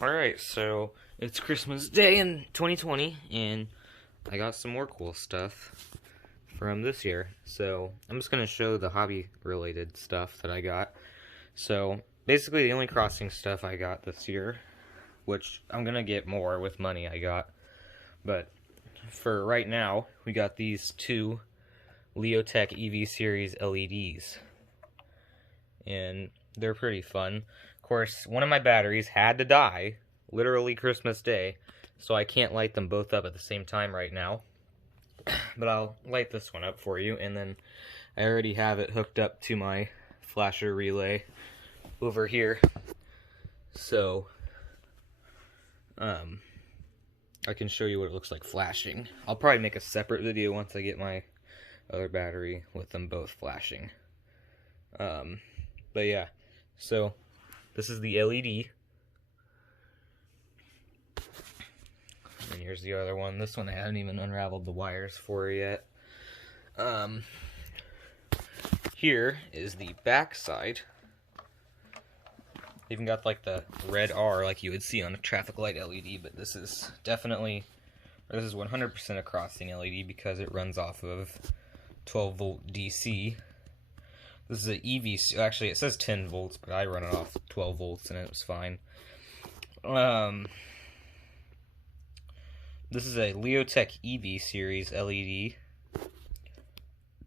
Alright, so it's Christmas Day in 2020, and I got some more cool stuff from this year. So I'm just going to show the hobby-related stuff that I got. So basically the only crossing stuff I got this year, which I'm going to get more with money I got, but for right now, we got these two Leotech EV Series LEDs, and they're pretty fun. Of course, one of my batteries had to die, literally Christmas Day, so I can't light them both up at the same time right now. But I'll light this one up for you, and then I already have it hooked up to my flasher relay over here. So, I can show you what it looks like flashing. I'll probably make a separate video once I get my other battery with them both flashing. But yeah, so this is the LED. And here's the other one. This one I haven't even unraveled the wires for yet. Here is the back side. Even got like the red R like you would see on a traffic light LED, but this is definitely, or this is 100% a crossing LED because it runs off of 12 volt DC. This is an EV, actually it says 10 volts, but I run it off 12 volts and it was fine. This is a Leotech EV Series LED.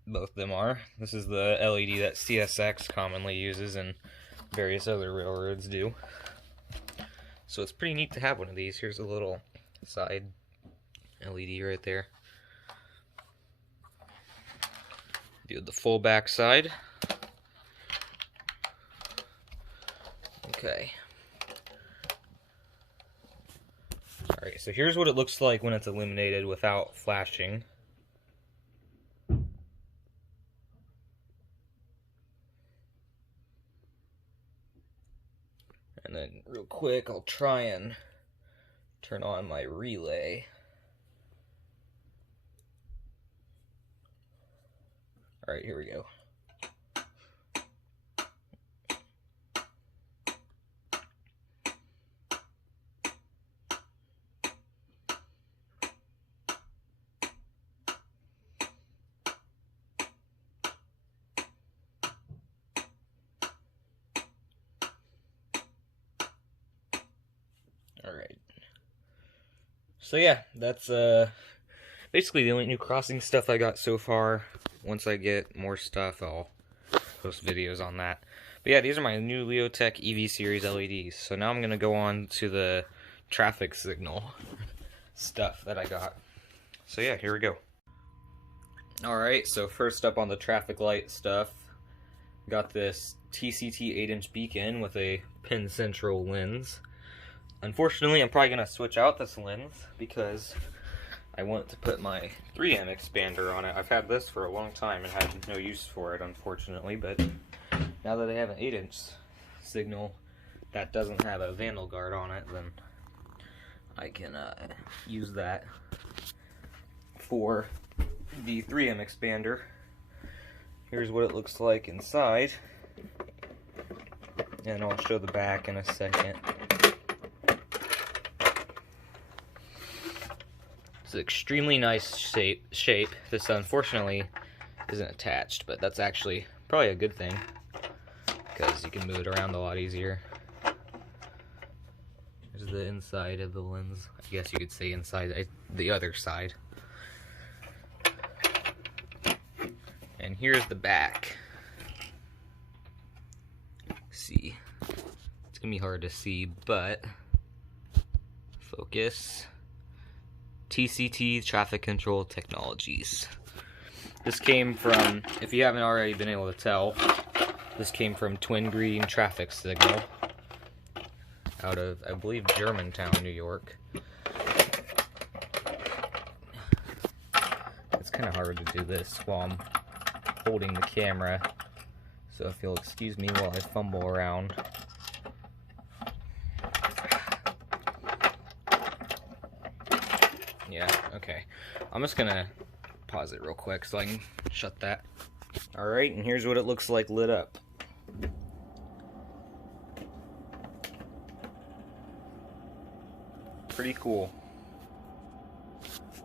Both of them are. This is the LED that CSX commonly uses and various other railroads do. So it's pretty neat to have one of these. Here's a little side LED right there. Do the full back side. Okay. Alright, so here's what it looks like when it's illuminated without flashing. And then real quick, I'll try and turn on my relay. Alright, here we go. Alright. So yeah, that's basically the only new crossing stuff I got so far. Once I get more stuff, I'll post videos on that. But yeah, these are my new Leotech EV Series LEDs. So now I'm going to go on to the traffic signal stuff that I got. So yeah, here we go. Alright, so first up on the traffic light stuff, got this TCT 8-inch beacon with a pin central lens. Unfortunately, I'm probably going to switch out this lens because I want to put my 3M expander on it. I've had this for a long time and had no use for it, unfortunately, but now that I have an 8-inch signal that doesn't have a vandal guard on it, then I can use that for the 3M expander. Here's what it looks like inside, and I'll show the back in a second. It's an extremely nice shape. This unfortunately isn't attached, but that's actually probably a good thing because you can move it around a lot easier. Here's the inside of the lens. I guess you could say inside the other side. And here's the back. See, it's gonna be hard to see, but focus. TCT Traffic Control Technologies. This came from, if you haven't already been able to tell, this came from Twin Green Traffic Signal out of, I believe, Germantown, New York. It's kind of hard to do this while I'm holding the camera, so if you'll excuse me while I fumble around. Yeah, okay. I'm just gonna pause it real quick so I can shut that. Alright, and here's what it looks like lit up. pretty cool.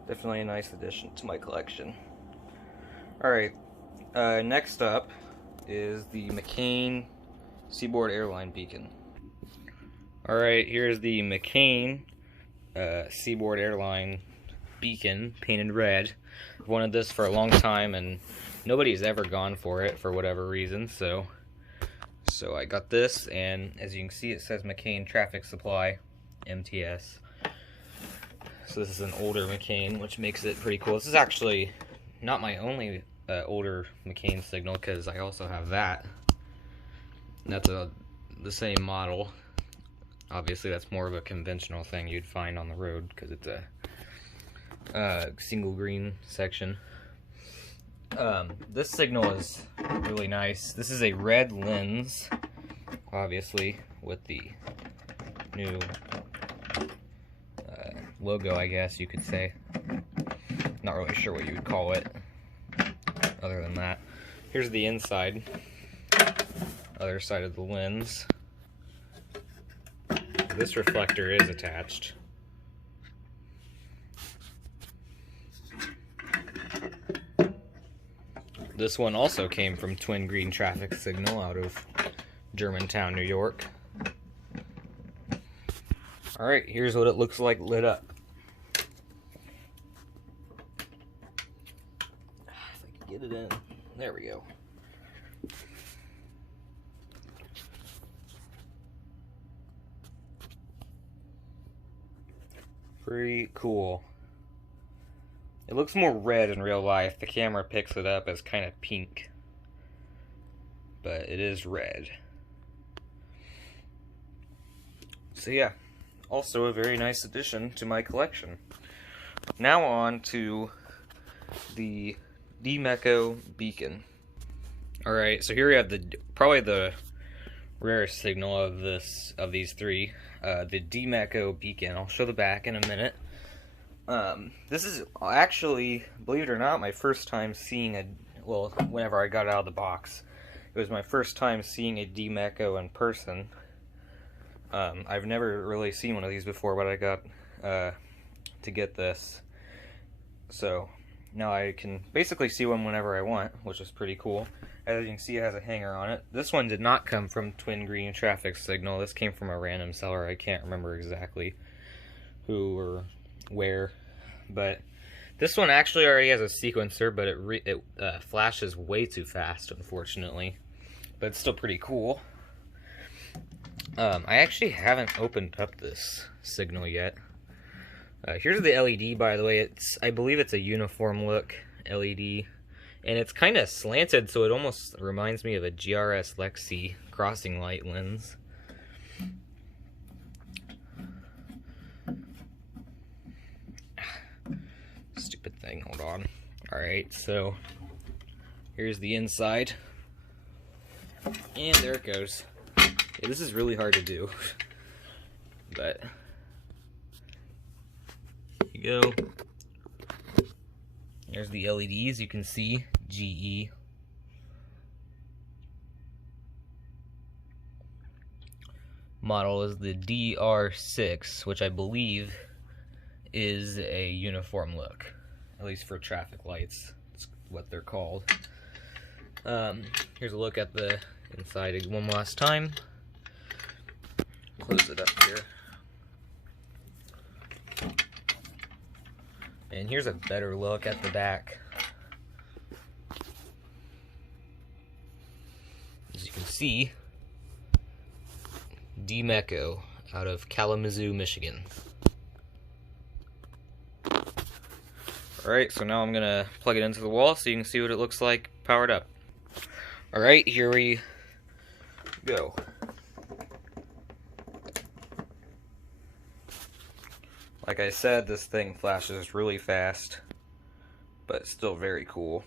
Definitely a nice addition to my collection. Alright, next up is the McCain Seaboard Airline Beacon. Alright, here's the McCain Seaboard Airline Beacon, painted red. I've wanted this for a long time, and nobody's ever gone for it for whatever reason, so I got this, and as you can see it says McCain Traffic Supply, MTS. So this is an older McCain, which makes it pretty cool. This is actually not my only older McCain signal, because I also have that. That's the same model. Obviously that's more of a conventional thing you'd find on the road, because it's a single green section. This signal is really nice. This is a red lens, obviously, with the new logo, I guess you could say. Not really sure what you would call it other than that. Here's the inside, other side of the lens. This reflector is attached. This one also came from Twin Green Traffic Signal out of Germantown, New York. Alright, here's what it looks like lit up. If I can get it in. There we go. Pretty cool. It looks more red in real life. The camera picks it up as kind of pink, but it is red. So yeah, also a very nice addition to my collection. Now on to the Demeko beacon. Alright, so here we have probably the rarest signal of these three, the Demeko beacon. I'll show the back in a minute. This is actually, believe it or not, my first time seeing well, whenever I got it out of the box, it was my first time seeing a Demeko in person. I've never really seen one of these before, but I got to get this. So now I can basically see one whenever I want, which is pretty cool. As you can see, it has a hanger on it. This one did not come from Twin Green Traffic Signal. This came from a random seller. I can't remember exactly who or where, but this one actually already has a sequencer, but it flashes way too fast, unfortunately. But it's still pretty cool. I actually haven't opened up this signal yet. Here's the LED, by the way. I believe it's a uniform look LED, and it's kind of slanted, so it almost reminds me of a GRS Lexi crossing light lens. Stupid thing, hold on. Alright, so here's the inside, and there it goes. Yeah, this is really hard to do, but here you go. There's the LEDs, you can see GE. Model is the DR6, which I believe is a uniform look, at least for traffic lights. That's what they're called. Here's a look at the inside one last time. Close it up here. And here's a better look at the back. As you can see, Demeko out of Kalamazoo, Michigan. Alright, so now I'm gonna plug it into the wall so you can see what it looks like powered up. Alright, here we go. Like I said, this thing flashes really fast, but it's still very cool.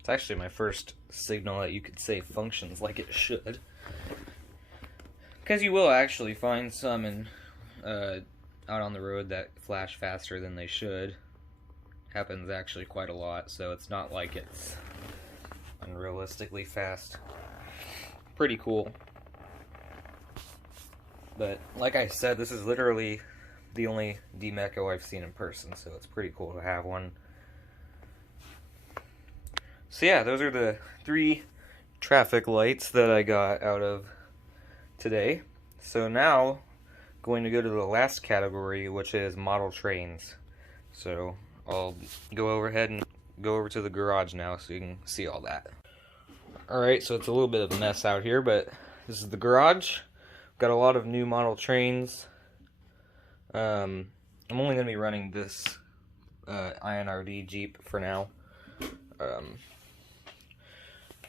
It's actually my first signal that you could say functions like it should. Because you will actually find some out on the road that flash faster than they should. Happens actually quite a lot, so it's not like it's unrealistically fast. Pretty cool. But like I said, this is literally the only Demeko I've seen in person, so it's pretty cool to have one. So yeah, those are the 3 traffic lights that I got out of today. So now, going to go to the last category, which is model trains. So I'll go ahead and go over to the garage now so you can see all that. Alright, so it's a little bit of a mess out here, but this is the garage. Got a lot of new model trains. I'm only going to be running this INRD Jeep for now.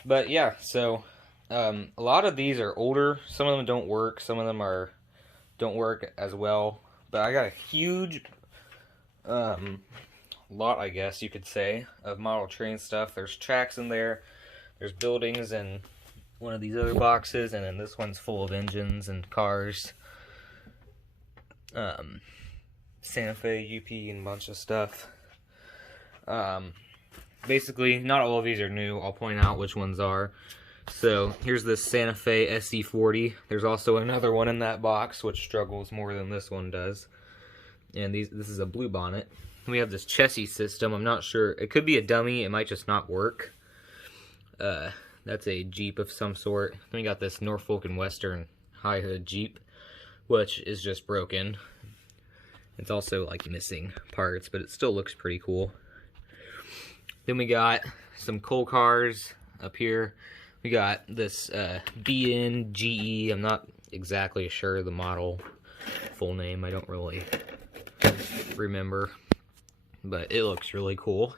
But yeah, so a lot of these are older. Some of them don't work. Some of them don't work as well. But I got a huge lot, I guess you could say, of model train stuff. There's tracks in there. There's buildings and one of these other boxes, and then this one's full of engines and cars. Santa Fe, UP, and a bunch of stuff. Basically, not all of these are new. I'll point out which ones are. So, here's this Santa Fe SC40. There's also another one in that box, which struggles more than this one does. And this is a blue bonnet. We have this chassis system. I'm not sure. It could be a dummy. It might just not work. That's a Jeep of some sort. Then we got this Norfolk and Western high hood Jeep, which is just broken. It's also like missing parts, but it still looks pretty cool. Then we got some coal cars up here. We got this BNGE. I'm not exactly sure the model full name. I don't really remember, but it looks really cool.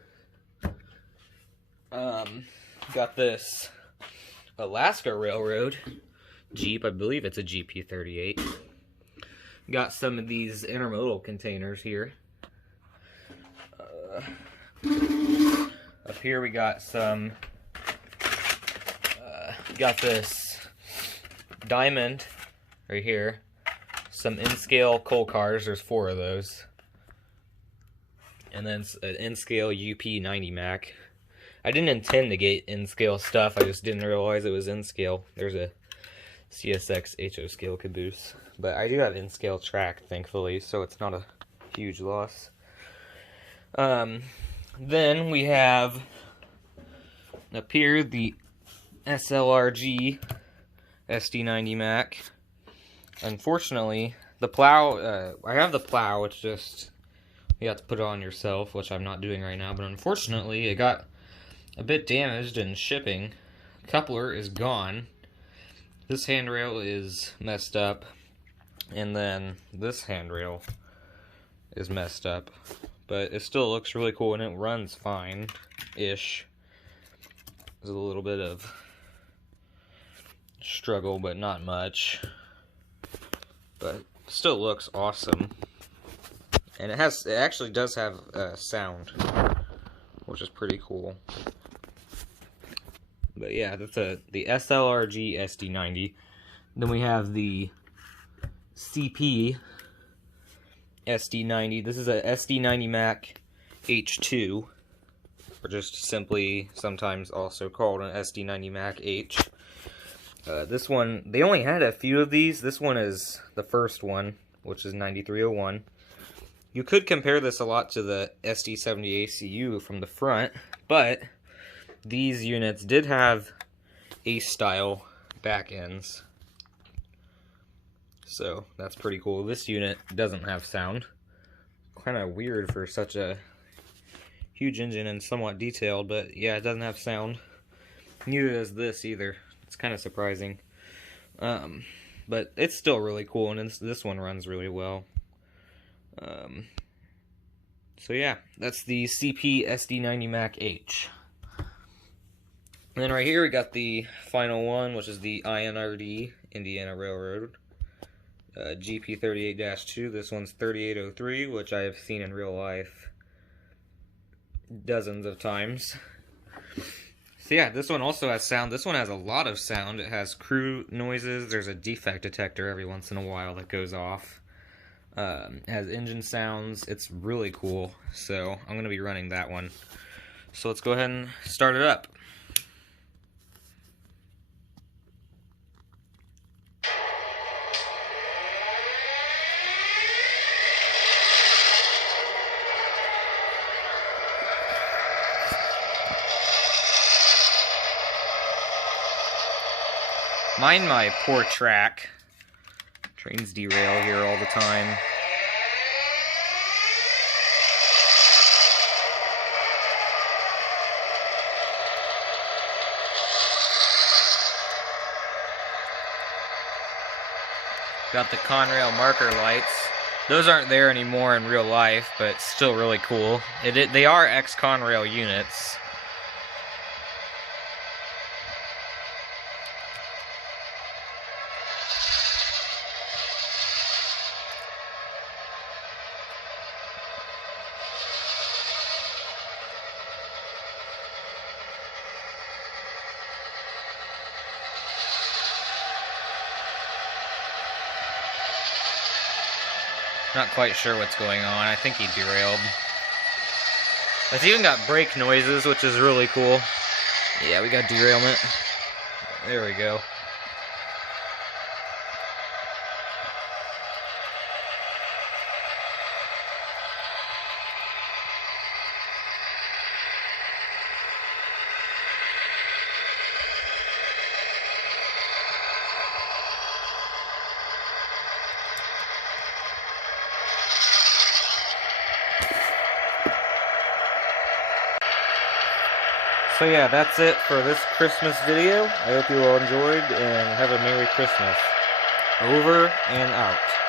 Got this Alaska Railroad Jeep. I believe it's a GP38. Got some of these intermodal containers here. Up here we got some, got this Diamond right here. Some N-scale coal cars, there's 4 of those. And then an N-scale UP90 Mac. I didn't intend to get N-scale stuff, I just didn't realize it was N-scale. There's a CSX HO scale caboose. But I do have N-scale track, thankfully, so it's not a huge loss. Then we have up here the SLRG SD90 Mac. Unfortunately, the plow, I have the plow, it's just, you have to put it on yourself, which I'm not doing right now, but unfortunately it got a bit damaged in shipping. Coupler is gone. This handrail is messed up, and then this handrail is messed up. But it still looks really cool, and it runs fine-ish. There's a little bit of struggle, but not much. But still looks awesome. And it actually does have sound, which is pretty cool. But yeah, that's the SLRG SD90. Then we have the CP SD90. This is a SD90 Mac H2, or just simply sometimes also called an SD90 Mac H. This one, they only had a few of these. This one is the first one, which is 9301. You could compare this a lot to the SD70 ACU from the front, but these units did have Ace-style back ends. So, that's pretty cool. This unit doesn't have sound. Kind of weird for such a huge engine and somewhat detailed, but yeah, it doesn't have sound. Neither does this either. It's kind of surprising. But it's still really cool, and this one runs really well. So yeah, that's the CP SD90 Mac H. And then right here we got the final one, which is the INRD, Indiana Railroad. GP38-2. This one's 3803, which I have seen in real life dozens of times. So yeah, this one also has sound. This one has a lot of sound. It has crew noises. There's a defect detector every once in a while that goes off. It has engine sounds. It's really cool. So I'm going to be running that one. So let's go ahead and start it up. Mind my poor track. Trains derail here all the time. Got the Conrail marker lights. Those aren't there anymore in real life, but still really cool. They are ex-Conrail units. Not quite sure what's going on. I think he derailed. It's even got brake noises, which is really cool. Yeah, we got derailment. There we go. So yeah, that's it for this Christmas video. I hope you all enjoyed, and have a Merry Christmas. Over and out.